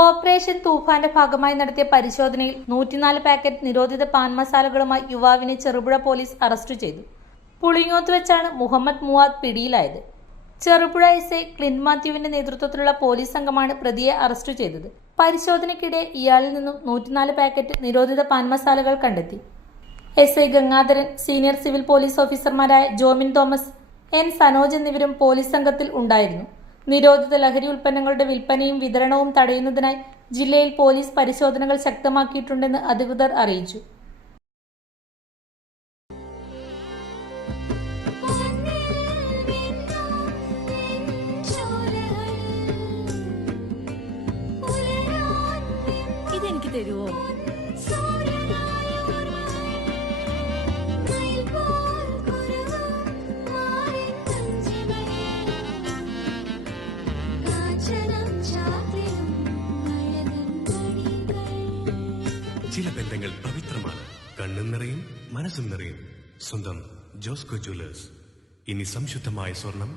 Operation തൂഫാന്റെ ഭാഗമായി നടത്തിയ പരിശോധനയിൽ 104 പാക്കറ്റ് നിരോധിത പാൻ മസാലകളുമായി യുവാവിനെ ചെറുപുഴ പോലീസ് അറസ്റ്റ് ചെയ്തു. പുളിങ്ങോത്ത് വെച്ചാണ് മുഹമ്മദ് മുവാദ് പിടിയിലായത്. ചെറുപുഴ എസ്ഐ ക്ലിന്റ് മാത്യുവിന്റെ നേതൃത്വത്തിലുള്ള പോലീസ് സംഘമാണ് പ്രതിയെ അറസ്റ്റ് ചെയ്തത്. പരിശോധനയ്ക്കിടെ ഇയാളിൽ നിന്നും 104 പാക്കറ്റ് നിരോധിത പാൻ മസാലകൾ കണ്ടെത്തി. SI Gangadharan, senior civil police ഓഫീസർമാരായ ജോമിൻ തോമസ്, എൻ സനോജ് എന്നിവരും പോലീസ് സംഘത്തിൽ ഉണ്ടായിരുന്നു. നിരോധിത ലഹരി ഉൽപ്പന്നങ്ങളുടെ വിൽപ്പനയും വിതരണവും തടയുന്നതിനായി ജില്ലയിൽ പോലീസ് പരിശോധനകൾ ശക്തമാക്കിയിട്ടുണ്ടെന്ന് അധികൃതർ അറിയിച്ചു. ഇതെനിക്ക് തരുമോ? ചില ബന്ധങ്ങൾ പവിത്രമാണ്. കണ്ണും നിറയും, മനസ്സും നിറയും. സ്വന്തം ജോസ്കോ ജ്വല്ലേഴ്സ്. ഇനി സംശുദ്ധമായ സ്വർണം